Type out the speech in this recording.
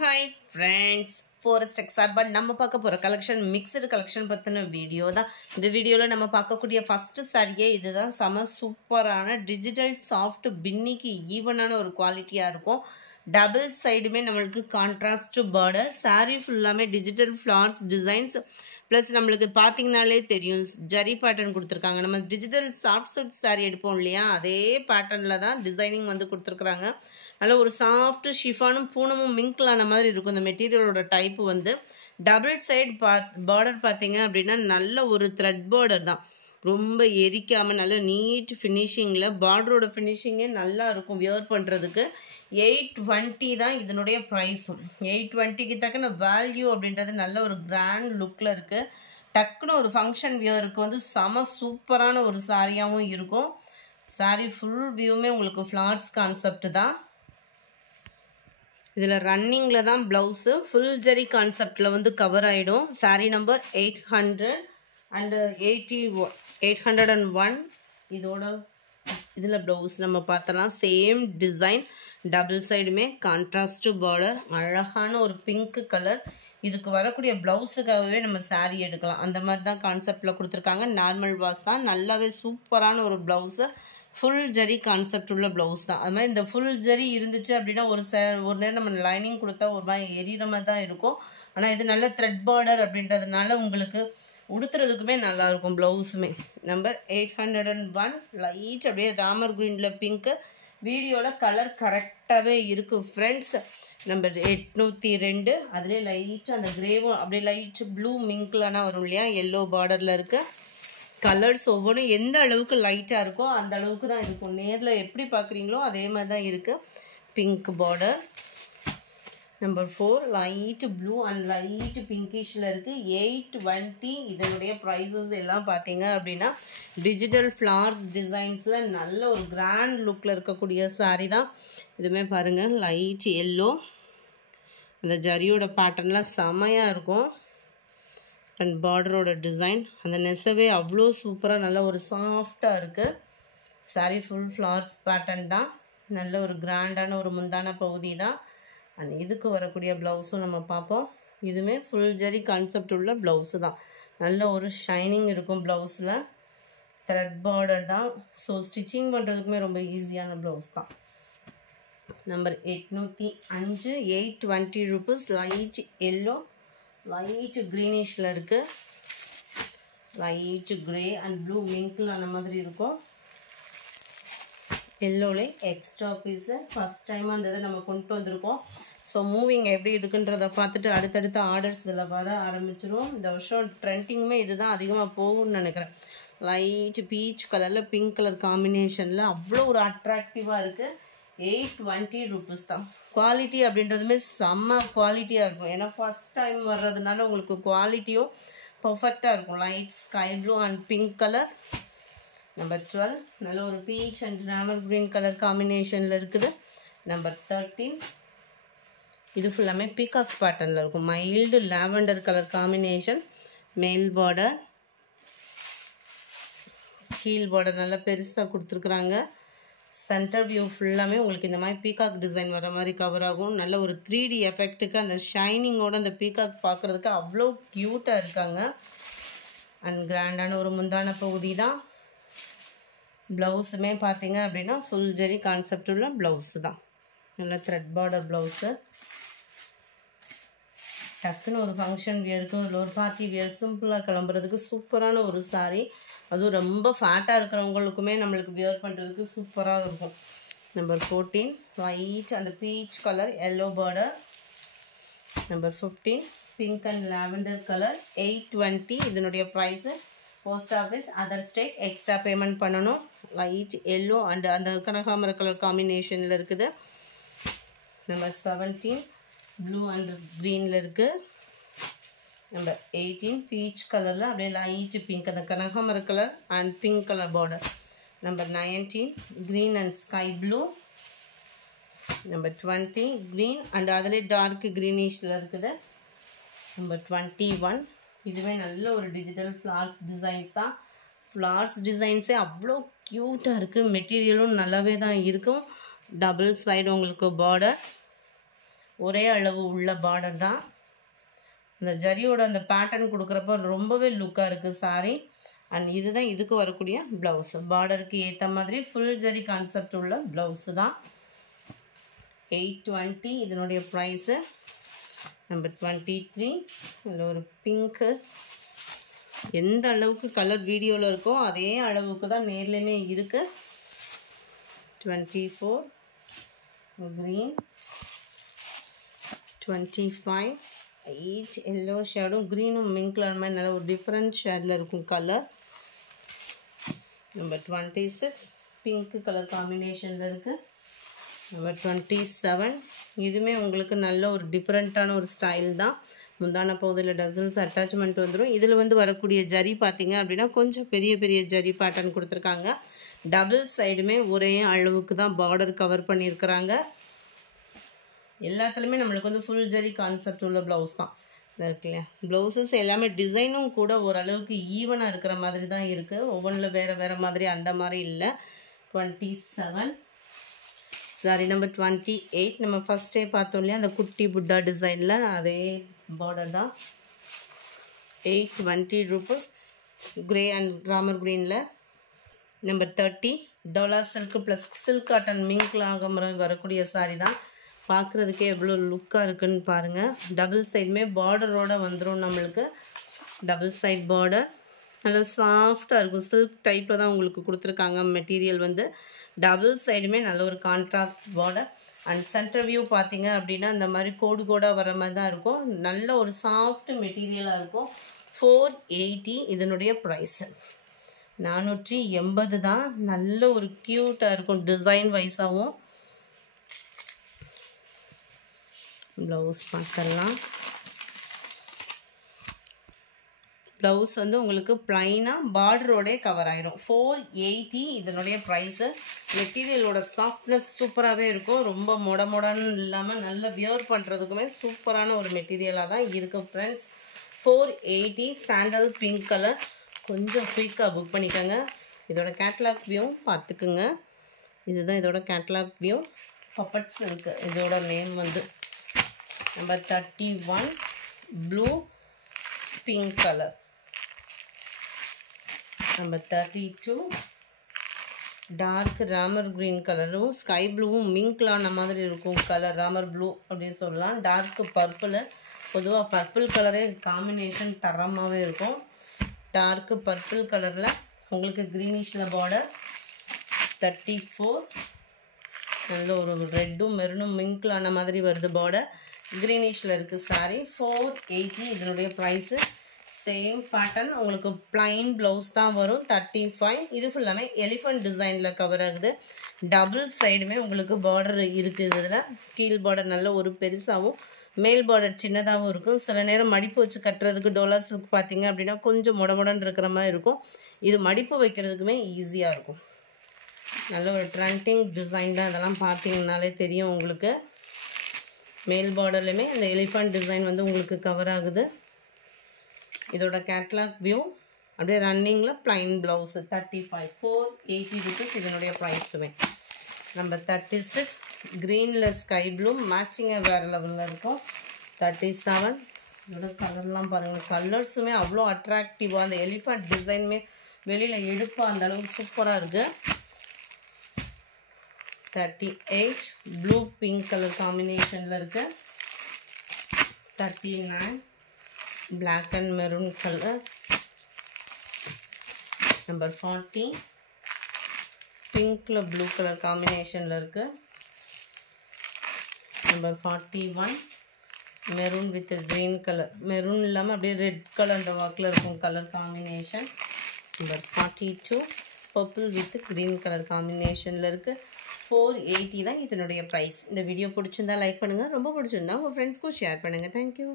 Hi friends, Forest Exart but நம்ம பார்க்க போற collection mixed collection பத்தின வீடியோ தான். இந்த வீடியோல நம்ம பார்க்கக்கூடிய ஃபர்ஸ்ட் சாரியே இதுதான். செம சூப்பரான டிஜிட்டல் சாஃப்ட் பின்னிக்கு ஈவனான ஒரு குவாலிட்டியா இருக்கும். டபுள் சைடுமே நம்மளுக்கு கான்ட்ராஸ்ட் பார்டர், saree ஃபுல்லாமே டிஜிட்டல் ஃப்ளவர்ஸ் டிசைன்ஸ் ப்ளஸ் நம்மளுக்கு பார்த்தீங்கனாலே தெரியும் ஜரி பேட்டர்ன் கொடுத்துருக்காங்க. நம்ம டிஜிட்டல் சாஃப்ட் சில்க் saree எடுப்போம் இல்லையா, அதே பேட்டர்னில் தான் டிசைனிங் வந்து கொடுத்துருக்குறாங்க. நல்ல ஒரு சாஃப்ட் ஷிஃபானும் பூனமும் மிங்க்லான மாதிரி இருக்கும். இந்த மெட்டீரியலோட டைப்பு வந்து டபுள் சைடு பார்டர் பார்த்தீங்க அப்படின்னா நல்ல ஒரு த்ரெட் பார்டர் தான். ரொம்ப எரிக்காமல் நல்ல நீட் ஃபினிஷிங்கில் பார்டரோட ஃபினிஷிங்கே நல்லா இருக்கும் வியர் பண்ணுறதுக்கு. 820 தான் இதனுடைய ப்ரைஸும். 820க்கு தக்கன வேல்யூ அப்படின்றது நல்ல ஒரு கிராண்ட் லுக்கில் இருக்குது. டக்குன்னு ஒரு ஃபங்க்ஷன் வியருக்கு வந்து செம சூப்பரான ஒரு சாரியாகவும் இருக்கும். சாரி ஃபுல் வியூமே உங்களுக்கு ஃப்ளவர்ஸ் கான்செப்ட் தான். இதில் ரன்னிங்கில் தான் ப்ளவுஸு ஃபுல் ஜரி கான்செப்டில் வந்து கவர் ஆகிடும். Sari number 800 and 801. இதோட இதில் ப்ளவுஸ் நம்ம பார்த்தலாம். சேம் டிசைன், டபுள் சைடுமே கான்ட்ராஸ்ட் பார்டர், அழகான ஒரு பிங்க் கலர். இதுக்கு வரக்கூடிய ப்ளவுஸுக்காகவே நம்ம சாரீ எடுக்கலாம். அந்த மாதிரி தான் கான்செப்டில் கொடுத்துருக்காங்க. நார்மல் வாஷ் தான், நல்லாவே சூப்பரான ஒரு ப்ளவுஸு. ஃபுல் ஜரி கான்செப்ட் உள்ள ப்ளவுஸ் தான். அது மாதிரி இந்த ஃபுல் ஜரி இருந்துச்சு அப்படின்னா ஒரு நேரம் நம்ம லைனிங் கொடுத்தா ஒரு மாதிரி எரியிற மாதிரி தான் இருக்கும். ஆனால் இது நல்ல த்ரெட் பார்டர் அப்படின்றதுனால உங்களுக்கு உடுத்துறதுக்குமே நல்லாயிருக்கும். ப்ளவுஸுமே நம்பர் 801 லைட் அப்படியே ராமர் க்ரீனில் பிங்க்கு. வீடியோவில் கலர் கரெக்டாகவே இருக்கும் ஃப்ரெண்ட்ஸ். நம்பர் 802 அதுலேயே லைட்டு அந்த கிரேவும் அப்படியே லைட் ப்ளூ மிங்க்லானா வரும் இல்லையா, எல்லோ பார்டரில் இருக்குது. கலர்ஸ் ஒவ்வொன்றும் எந்த அளவுக்கு லைட்டாக இருக்கோ அந்த அளவுக்கு தான் இருக்கும். நேரில் எப்படி பார்க்குறீங்களோ அதே மாதிரி தான் இருக்குது. Pink border. Number 4 light blue and light பிங்கிஷில் இருக்குது. 820 இதனுடைய ப்ரைஸஸ் எல்லாம் பார்த்தீங்க அப்படின்னா டிஜிட்டல் ஃப்ளவர்ஸ் டிசைன்ஸில் நல்ல ஒரு கிராண்ட் லுக்கில் இருக்கக்கூடிய சாரீ தான். இதுவுமே பாருங்கள் லைட் எல்லோ, அந்த ஜரியோட பேட்டர்ன்லாம் செமையாக இருக்கும். அண்ட் பார்டரோட டிசைன் அந்த நெசவே அவ்வளோ சூப்பராக நல்ல ஒரு சாஃப்டாக இருக்குது. சாரீ ஃபுல் ஃப்ளவர்ஸ் பேட்டர்ன் தான். நல்ல ஒரு கிராண்டான ஒரு முந்தான பகுதி தான். அண்ட் இதுக்கு வரக்கூடிய ப்ளவுஸும் நம்ம பார்ப்போம். இதுவுமே ஃபுல் ஜரி கான்செப்ட் உள்ள ப்ளவுஸு தான். நல்ல ஒரு ஷைனிங் இருக்கும் ப்ளவுஸில். த்ரெட் பார்டர் தான். ஸோ ஸ்டிச்சிங் பண்ணுறதுக்குமே ரொம்ப ஈஸியான ப்ளவுஸ் தான். Number 805 820 rupees. Light yellow, light க்ரீனிஷில் இருக்குது. Light grey and blue mingle அந்த மாதிரி இருக்கும். எல்லோலே எக்ஸ்ட்ரா பீஸு ஃபஸ்ட் டைம் அந்த இதை நம்ம கொண்டு வந்திருக்கோம். ஸோ மூவிங் எப்படி இருக்குன்றதை பார்த்துட்டு அடுத்தடுத்த ஆர்டர்ஸ் இதில் வர ஆரம்பிச்சிடும். இந்த வருஷம் ட்ரெண்டிங்குமே இதுதான் அதிகமாக போகும்னு நினைக்கிறேன். லைட் பீச் கலரில் பிங்க் கலர் காம்பினேஷனில் அவ்வளோ ஒரு அட்ராக்டிவாக இருக்குது. 820 ருபீஸ் தான். குவாலிட்டி அப்படின்றதுமே செம்ம குவாலிட்டியாக இருக்கும். ஏன்னா ஃபஸ்ட் டைம் வர்றதுனால உங்களுக்கு குவாலிட்டியும் பர்ஃபெக்டாக இருக்கும். Light sky blue and pink colour. Number 12 நல்ல ஒரு beach and Ramar green colour காம்பினேஷனில் இருக்குது. நம்பர் 13 இது ஃபுல்லாமே பீகாக் பேட்டர்னில் இருக்கும். Mild lavender colour combination. மேல் பார்டர், கீழ் பார்டர் நல்லா பெருசாக கொடுத்துருக்குறாங்க. சென்டர் வியூ ஃபுல்லாமே உங்களுக்கு இந்த மாதிரி பீகாக் டிசைன் வர மாதிரி கவர் ஆகும். நல்ல ஒரு 3D எஃபெக்ட்டுக்கு அந்த ஷைனிங்கோட அந்த பீகாக் பார்க்குறதுக்கு அவ்வளோ க்யூட்டாக இருக்காங்க. அண்ட் கிராண்டான ஒரு முந்தான பகுதி தான். ப்ளவுஸுமே பார்த்தீங்க அப்படின்னா ஃபுல் ஜெரி கான்செப்ட் உள்ள ப்ளவுஸு தான். நல்ல த்ரெட் பார்டர் ப்ளவுஸு. டக்குன்னு ஒரு ஃபங்க்ஷன் வியருக்கு இல்லை ஒரு பார்ட்டி வியர் சிம்பிளாக கிளம்புறதுக்கு சூப்பரான ஒரு சாரீ. அதுவும் ரொம்ப ஃபேட்டாக இருக்கிறவங்களுக்குமே நம்மளுக்கு வியர் பண்ணுறதுக்கு சூப்பராக இருக்கும். நம்பர் 14 லைட் அந்த peach colour yellow border. Number 15 pink and lavender colour. 820 இதனுடைய price. Post office other state extra payment பண்ணணும். லைட் எல்லோ அண்ட் அந்த கனகாமர கலர் காம்பினேஷனில் இருக்குது. நம்பர் 17 ப்ளூ அண்ட் க்ரீனில் இருக்குது. நம்பர் 18 பீச் கலரில் அப்படியே லைட் பிங்க் அந்த கனகாமர colour and pink colour border. Number 19 green and sky blue. Number 20 green and அதிலே டார்க் க்ரீனிஷில் இருக்குது. நம்பர் 21 இதுவே நல்ல ஒரு டிஜிட்டல் ஃப்ளவர்ஸ் டிசைன்ஸ் தான். ஃப்ளவர்ஸ் டிசைன்ஸே அவ்வளோ க்யூட்டாக இருக்குது. மெட்டீரியலும் நல்லாவே தான் இருக்கும். டபுள் சைடு உங்களுக்கு பார்டர். ஒரே அளவு உள்ள பார்டர் தான். இந்த ஜரியோட அந்த பேட்டர்ன் கொடுக்குறப்போ ரொம்பவே லுக்காக இருக்குது சாரி. அண்ட் இதுதான் இதுக்கு வரக்கூடிய ப்ளவுஸ். பார்டருக்கு ஏற்ற மாதிரி ஃபுல் ஜரி கான்செப்ட் உள்ள ப்ளவுஸு தான். 820 இதனுடைய ப்ரைஸு. நம்பர் 23 இதில் ஒரு பிங்க்கு. எந்த அளவுக்கு கலர் வீடியோவில் இருக்கோ அதே அளவுக்கு தான் நேர்லையுமே இருக்குது. 24 க்ரீன். 25 8 எல்லோ ஷேடும் க்ரீனும் மிங்க் கலர் மாதிரி நல்ல ஒரு டிஃப்ரெண்ட் ஷேடில் இருக்கும் கலர். நம்பர் 26 பிங்க் கலர் காம்பினேஷனில் இருக்குது. நம்பர் 27 இதுவுமே உங்களுக்கு நல்ல ஒரு டிஃப்ரெண்ட்டான ஒரு ஸ்டைல் தான். முந்தான பகுதியில் டசன்ஸ் அட்டாச்மெண்ட் வந்துடும். இதில் வந்து வரக்கூடிய ஜரி பார்த்தீங்க அப்படின்னா கொஞ்சம் பெரிய பெரிய ஜரி பேட்டர்ன் கொடுத்துருக்காங்க. டபுள் சைடுமே ஒரே அளவுக்கு தான் பார்டர் கவர் பண்ணியிருக்கிறாங்க. எல்லாத்துலேயுமே நம்மளுக்கு வந்து ஃபுல் ஜரி கான்செப்ட் உள்ள ப்ளவுஸ் தான் இருக்கு இல்லையா. ப்ளவுஸஸ் எல்லாமே டிசைனும் கூட ஓரளவுக்கு ஈவனாக இருக்கிற மாதிரி தான் இருக்குது. ஒவ்வொன்றில் வேறு வேறு மாதிரி அந்த மாதிரி இல்லை. 27 சாரி நம்பர் 28 நம்ம ஃபஸ்ட்டே பார்த்தோம் இல்லையா அந்த குட்டி புட்டா டிசைனில் அதே பார்டர் தான். 820 ரூபீஸ். கிரே அண்ட் ராமர் க்ரீனில். Number 30 dola silk plus silk cotton மிங்க்லாக வரக்கூடிய சாரி தான். பார்க்குறதுக்கே எவ்வளோ லுக்காக இருக்குன்னு பாருங்கள். டபுள் சைடுமே பார்டரோடு வந்துடும் நம்மளுக்கு. டபுள் சைட் பார்டர் நல்லா சாஃப்டாக இருக்கும். சில்க் டைப்பில் தான் உங்களுக்கு கொடுத்துருக்காங்க மெட்டீரியல் வந்து. டபுள் சைடுமே நல்ல ஒரு contrast border. And centre view பார்த்தீங்க அப்படின்னா இந்த மாதிரி கோடு கோடாக வர மாதிரி தான் இருக்கும். நல்ல ஒரு சாஃப்ட் மெட்டீரியலாக இருக்கும். 480 இதனுடைய ப்ரைஸு. 480 தான். நல்ல ஒரு க்யூட்டாக இருக்கும் டிசைன் வைஸாகவும். ப்ளவுஸ் பார்த்துடலாம். ப்ளவுஸ் வந்து உங்களுக்கு ப்ளைனாக பார்டரோடே கவர் ஆயிரும். 480 இதனுடைய ப்ரைஸு. மெட்டீரியலோட சாஃப்ட்னஸ் சூப்பராகவே இருக்கும். ரொம்ப மொடன்னு இல்லாமல் நல்ல வியர் பண்ணுறதுக்குமே சூப்பரான ஒரு மெட்டீரியலாக தான் இருக்குது ஃப்ரெண்ட்ஸ். 480 sandal pink colour. கொஞ்சம் குயிக்காக புக் பண்ணிக்கோங்க. இதோட கேட்லாக் வியூ பார்த்துக்குங்க. இதுதான் இதோட கேட்லாக் வியூ. பப்பட்ஸ் இருக்குது இதோட நேம் வந்து. Number 31 blue pink colour. Number 32 dark Ramar green கலரும் ஸ்கை ப்ளூவும் மிங்க்லான மாதிரி இருக்கும் கலர். ராமர் ப்ளூ அப்படின்னு சொல்லலாம். Dark purple. பொதுவாக பர்பிள் கலரே காம்பினேஷன் தரமாகவே இருக்கும். டார்க் பர்பிள் கலரில் உங்களுக்கு க்ரீனிஷில் பார்டர். 34 நல்ல ஒரு ரெட்டும் மெரூனும் மிங்க்லான மாதிரி வருது பார்டர். க்ரீனிஷில் இருக்குது சாரி. 480 இதனுடைய ப்ரைஸு. சேம் பேட்டர்ன் உங்களுக்கு பிளைன் ப்ளவுஸ் தான் வரும். 35 இது ஃபுல்லாமே எலிஃபண்ட் டிசைனில் கவர் ஆகுது. டபுள் சைடுமே உங்களுக்கு பார்டர் இருக்குது. இதில் கீழ் பார்டர் நல்ல ஒரு பெருசாகவும் மேல் பார்டர் சின்னதாகவும் இருக்கும். சில நேரம் மடிப்பு வச்சு கட்டுறதுக்கு டோலா சில்க் பார்த்தீங்க அப்படின்னா கொஞ்சம் மொடன்னு இருக்கிற மாதிரி இருக்கும். இது மடிப்பு வைக்கிறதுக்குமே ஈஸியாக இருக்கும். நல்ல ஒரு ட்ரெண்டிங் டிசைன் தான். இதெல்லாம் பார்த்தீங்கன்னாலே தெரியும் உங்களுக்கு. மேல் பார்டர்லையுமே இந்த எலிஃபண்ட் டிசைன் வந்து உங்களுக்கு கவர் ஆகுது. இதோட கேட்லாக் வியூ அப்படியே ரன்னிங்கில் ப்ளைன் ப்ளவுஸு. 35 480 ரூபீஸ் இதனுடைய ப்ரைஸுமே. நம்பர் 36 க்ரீனில் ஸ்கை ப்ளூ மேட்சிங்காக வேறு லெவலில் இருக்கும். 37 இதோட கலர்லாம் பாருங்கள். கலர்ஸுமே அவ்வளோ அட்ராக்டிவாக அந்த எலிஃபண்ட் டிசைனுமே வெளியில் எடுப்பாக அந்த அளவுக்கு சூப்பராக இருக்குது. 38 ப்ளூ பிங்க் கலர் காம்பினேஷனில் இருக்குது. 39 black and maroon colour. Number 40 பிங்க்கில் ப்ளூ கலர் காம்பினேஷனில் இருக்குது. Number 41 maroon with green colour. Maroon இல்லாமல் அப்படியே ரெட் கலர் அந்த ஒர்க்கில் இருக்கும் colour combination. Number 42 purple with green colour காம்பினேஷனில் இருக்குது. 480 தான் இதனுடைய ப்ரைஸ். இந்த வீடியோ பிடிச்சிருந்தா லைக் பண்ணுங்கள். ரொம்ப பிடிச்சிருந்தா உங்கள் ஃப்ரெண்ட்ஸ்க்கும் ஷேர் பண்ணுங்கள். தேங்க்யூ.